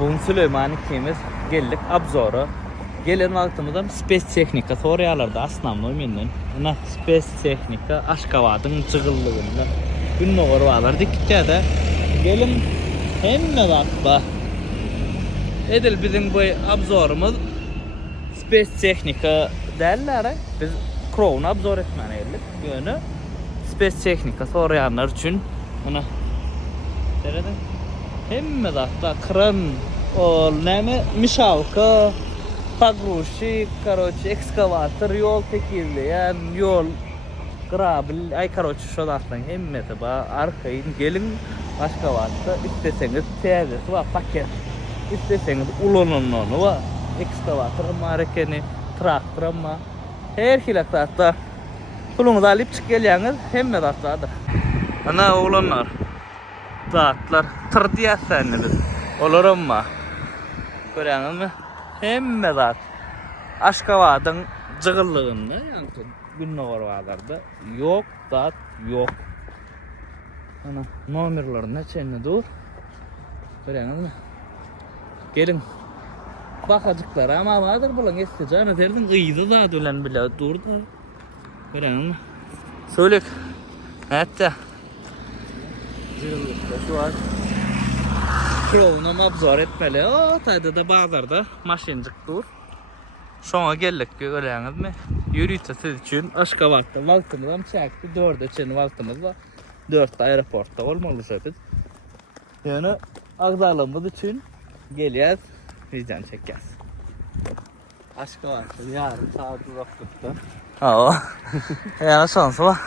Bugün Süleyman ikimiz geldik Abzor'a. Gelen vaxtımızda Space Technica soruyalarda aslanlı menden. Ana Space Technica Aşgabat'ın çığıllığında gün noğur varlar dikte de gelin hemme vakba edil bizim bu Abzor'umuz Space Technica derler. Biz Crown Abzor etmene geldik. Yönü Space Technica soruyanlar için ana nereden hemme vakba kran ol neme mişavka pagrushi короче ekskavator yol tekirleyen yol grabil ay короче şu dağdan hemmeti ba arkayın gelin başka vatta isteseniz tezesi var paket isteseniz ulonunu var ekskavator marekeni traktör ama her hilakta pulunuzu alıp çık geliyorsunuz hemme dağdadır ana oğlanlar dağıtlar tır diyerseniz olur ama görüyorsunuz mu? Hemme zat Aşgabat'ın cığıllığında yankı gün varlarda yok zat yok. Ana nomerlerin neçeni dur. Görüyorsunuz mu? Gelin bakacıklar ama vardır bulan eskece ana derdin kıydı da dölen bile durdu. Görüyorsunuz mu? Söylek. Hatta cığıllıkta şu var. Krovuna Abzor etmeli. O tayda da bağlarda maşincik dur. Şoňa geldik görýäňiz mi? Ýürüýse siz üçin Aşgabatda wagtymyzam çäkdi. 4 çen wagtymyz bar. 4 aeroportda bolmaly şeýle. Ýöne agdalymyz üçin gelýäs, video çekýäs. Aşgabatda ýary saat uzaklıkda. Ha o. Ýa şansy bar.